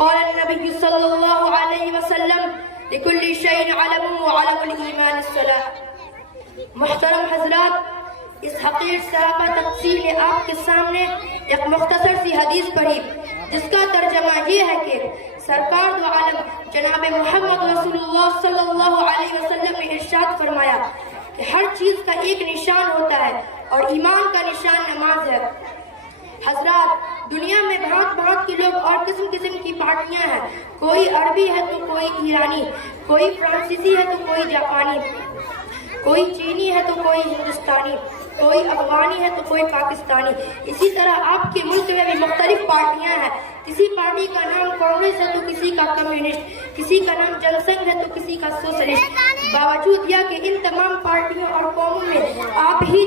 قال النبي صلى الله عليه وسلم لكل شيء علم وعلم الإيمان الصلاة۔ محترم حضرات، اس حقیر سراپا تفصیل نے آپ کے سامنے ایک مختصر سی حدیث پڑھی جس کا ترجمہ یہ ہے کہ سرکار دو عالم جناب محمد رسول اللہ صلی اللہ علیہ وسلم نے ارشاد فرمایا کہ ہر چیز کا ایک نشان ہوتا ہے اور ایمان کا نشان نماز ہے۔ حضرات، دنیا میں بھانت بھانت کے لوگ اور قسم قسم کی پارٹیاں ہیں، کوئی عربی ہے تو کوئی ایرانی، کوئی فرانسیسی ہے تو کوئی جاپانی، کوئی چینی ہے تو کوئی ہندوستانی، کوئی افغانی ہے تو کوئی پاکستانی۔ اسی طرح آپ کے ملک میں بھی مختلف پارٹیاں ہیں، کسی پارٹی کا نام کانگریس ہے تو کسی کا کمیونسٹ، کسی کا نام جن سنگھ ہے تو کسی کا سوشلسٹ۔ باوجود یہ کہ ان تمام پارٹیوں اور قوموں میں آپ ہی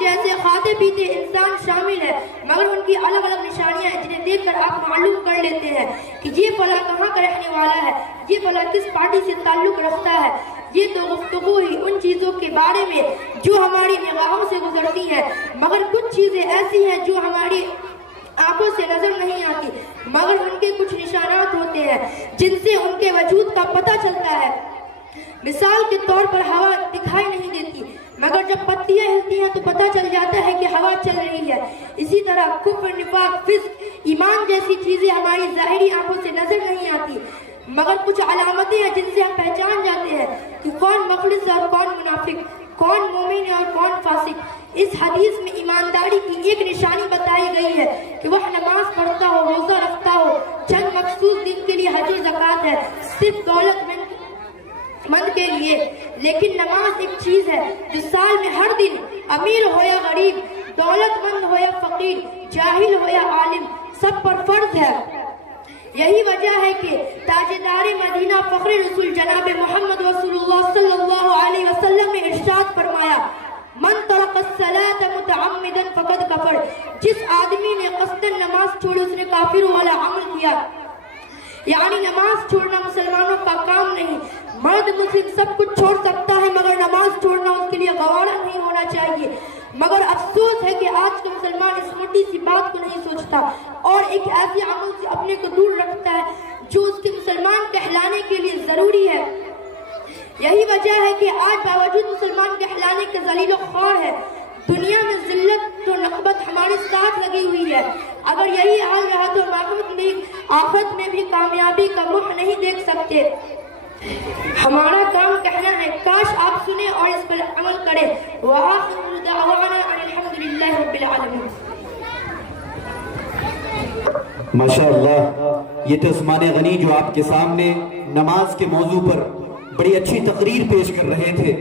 جیسے کھاتے پیتے انسان شامل ہے، مگر ان کی الگ الگ نشانیاں ہیں جنہیں دیکھ کر آپ معلوم کر لیتے ہیں کہ یہ فلاں کہاں کا رہنے والا ہے، یہ فلاں کس پارٹی سے تعلق رکھتا ہے۔ یہ تو گفتگو ہی ان چیزوں کے بارے میں جو ہماری نگاہوں سے گزرتی ہیں، مگر کچھ چیزیں ایسی ہیں جو ہماری آنکھوں سے نظر نہیں آتی، مگر ان کے کچھ نشانات ہوتے ہیں جن سے ان کے وجود کا پتہ چلتا ہے۔ مثال کے طور پر ہوا دکھائی نہیں دیتی، مگر جب پتیاں ہلتی ہیں تو پتہ چل جاتا ہے کہ ہوا چل رہی ہے۔ اسی طرح کفر، نفاق، فسق، ایمان جیسی چیزیں ہماری ظاہری آنکھوں سے نظر نہیں آتی، مگر کچھ علامتیں ہیں جن سے ہم پہچان جاتے ہیں کہ کون مخلص ہے اور کون منافق، کون مومن ہے اور کون فاسق۔ اس حدیث میں ایمانداری کی ایک نشانی بتائی گئی ہے کہ وہ نماز پڑھتا ہو، روزہ رکھتا ہو، چند مخصوص دن کے لیے حج و زکوٰۃ ہے، صرف دولت مند کے لیے، لیکن نماز ایک چیز ہے جو سال میں ہر دن، امیر ہو یا غریب، دولت مند ہو یا فقیر، جاہل ہو یا عالم، سب پر فرض ہے۔ یہی وجہ ہے کہ تاجدار مدینہ فخر رسول جناب محمد رسول اللہ صلی اللہ علیہ وسلم نے ارشاد فرمایا، من ترک الصلاۃ متعمدا فقد کفر۔ جس آدمی نے قصداً نماز چھوڑی اس نے کافر والا عمل کیا۔ یعنی نماز چھوڑنا مسلمانوں کا کام نہیں، مرد مسلم سب کچھ چھوڑ سکتا ہے مگر نماز چھوڑنا اس کے لیے گوارا نہیں ہونا چاہیے۔ مگر افسوس ہے کہ آج کا مسلمان اس موٹی سی بات کو نہیں سوچتا اور ایک ایسے عمل سے اپنے کو دور رکھتا ہے جو اس کے مسلمان کہلانے کے لیے ضروری ہے۔ یہی وجہ ہے کہ آج باوجود مسلمان کہلانے کے ذلیل و خوار ہے، دنیا میں ذلت و نقبت ہمارے ساتھ لگی ہوئی ہے۔ اگر یہی حال رہا تو آخرت میں بھی کامیابی کا منہ نہیں دیکھ سکتے۔ ہمارا کام کہنا ہے، کاش آپ سنیں اور اس پر عمل کریں۔ وآخر دعوانا ان الحمدللہ رب العالمین۔ ماشاءاللہ، یہ تھے عثمان غنی جو آپ کے سامنے نماز کے موضوع پر بڑی اچھی تقریر پیش کر رہے تھے۔